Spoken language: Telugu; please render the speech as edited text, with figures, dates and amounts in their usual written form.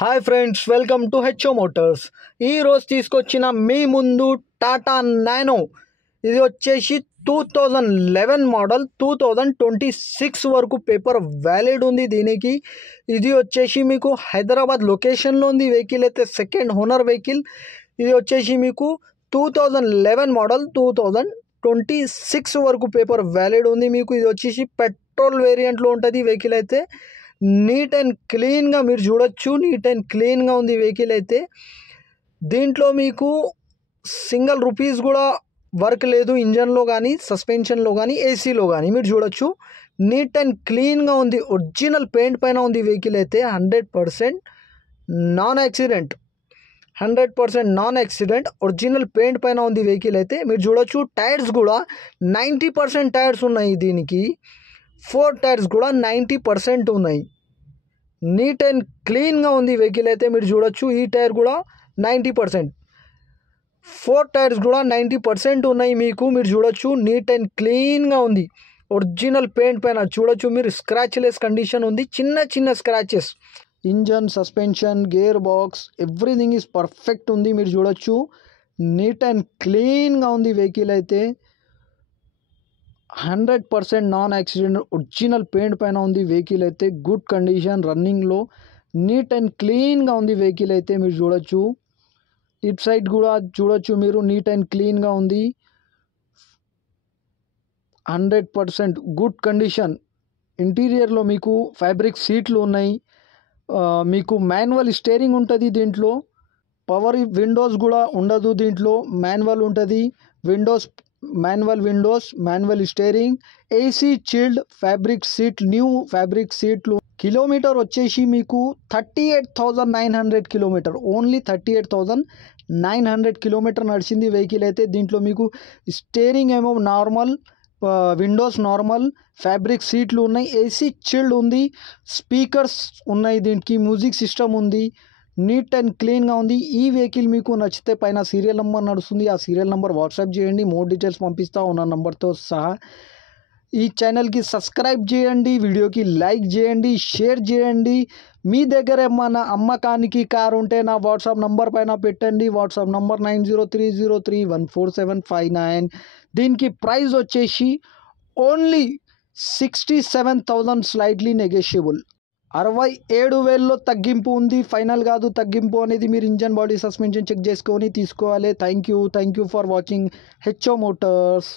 Hi friends, welcome to HO Motors. ఈరోజు తీసుకొచ్చిన మీ ముందు టాటా నానో. ఇది వచ్చేసి 2011 మోడల్, 2026 వరకు పేపర్ వ్యాలిడ్ ఉంది దీనికి. ఇది వచ్చేసి మీకు హైదరాబాద్ లొకేషన్లో ఉంది. వెహికల్ అయితే సెకండ్ ఓనర్ వెహికల్. ఇది వచ్చేసి మీకు 2011 మోడల్, 2026 వరకు పేపర్ వ్యాలిడ్ ఉంది మీకు. ఇది వచ్చేసి పెట్రోల్ వేరియంట్లో ఉంటుంది వెహికల్ అయితే. నీట్ అండ్ క్లీన్గా మీరు చూడొచ్చు, నీట్ అండ్ క్లీన్గా ఉంది వెహికల్ అయితే. దీంట్లో మీకు సింగిల్ రూపీస్ కూడా వర్క్ లేదు, ఇంజన్లో కానీ, సస్పెన్షన్లో కానీ, ఏసీలో కానీ. మీరు చూడొచ్చు, నీట్ అండ్ క్లీన్గా ఉంది. ఒరిజినల్ పెయింట్ పైన ఉంది వెహికల్ అయితే. 100% non accident, 100% non accident original paint పైన ఉంది వెహికల్ అయితే. మీరు చూడొచ్చు, టైర్స్ కూడా 90% టైర్స్ ఉన్నాయి దీనికి. 4 టైర్స్ కూడా 90% ఉన్నాయి. నీట్ అండ్ క్లీన్గా ఉంది వెహికల్ అయితే. మీరు చూడొచ్చు, ఈ టైర్ కూడా 90%, 4 టైర్స్ కూడా 90% ఉన్నాయి మీకు. మీరు చూడొచ్చు, నీట్ అండ్ క్లీన్గా ఉంది. ఒరిజినల్ పెయింట్ పైన చూడొచ్చు మీరు, స్క్రాచ్లెస్ కండిషన్ ఉంది. చిన్న చిన్న scratches. Engine, suspension, gear box, everything is perfect ఉంది. మీరు చూడొచ్చు, నీట్ అండ్ క్లీన్గా ఉంది వెహికల్ అయితే. 100% నాన్ యాక్సిడెంట్ ఒరిజినల్ పెయింట్ పైన ఉంది వెహికల్ అయితే. గుడ్ కండిషన్, రన్నింగ్లో నీట్ అండ్ క్లీన్గా ఉంది వెహికల్ అయితే. మీరు చూడొచ్చు, ఇట్ సైడ్ కూడా చూడొచ్చు మీరు, నీట్ అండ్ క్లీన్గా ఉంది. 100% గుడ్ కండిషన్. ఇంటీరియర్లో మీకు ఫ్యాబ్రిక్ సీట్లు ఉన్నాయి. మీకు మాన్యువల్ స్టీరింగ్ ఉంటుంది దీంట్లో. పవర్ విండోస్ కూడా ఉండదు దీంట్లో, మాన్యువల్ ఉంటుంది. Manual Windows, manual steering, AC chilled, fabric seat, new fabric సీట్లు. కిలోమీటర్ వచ్చేసి మీకు 38,900 కిలోమీటర్, ఓన్లీ 38,900 కిలోమీటర్ నడిచింది వెహికల్ అయితే. దీంట్లో మీకు స్టీరింగ్ ఏమో నార్మల్, విండోస్ నార్మల్, ఫ్యాబ్రిక్ సీట్లు ఉన్నాయి, ఏసీ చిల్డ్ ఉంది, స్పీకర్స్ ఉన్నాయి దీనికి, మ్యూజిక్ సిస్టమ్ ఉంది. నీట్ అండ్ క్లీన్గా ఉంది. ఈ వెహికల్ మీకు నచ్చితే పైన సీరియల్ నెంబర్ నడుస్తుంది, ఆ సీరియల్ నెంబర్ వాట్సాప్ చేయండి, మోర్ డీటెయిల్స్ పంపిస్తా ఉన్న నెంబర్తో సహా. ఈ ఛానల్కి సబ్స్క్రైబ్ చేయండి, వీడియోకి లైక్ చేయండి, షేర్ చేయండి. మీ దగ్గర ఏమన్నా అమ్మకానికి కారు ఉంటే నా వాట్సాప్ నంబర్ పైన పెట్టండి. WhatsApp number 9030314759. దీనికి ప్రైస్ వచ్చేసి ఓన్లీ 67,000, స్లైట్లీ నెగోషియబుల్. 67,000లో తగ్గింపు ఉంది, ఫైనల్ కాదు తగ్గింపు అనేది. మీరు ఇంజన్, బాడీ, సస్పెన్షన్ చెక్ చేసుకొని తీసుకోవాలి. Thank you for watching HO Motors.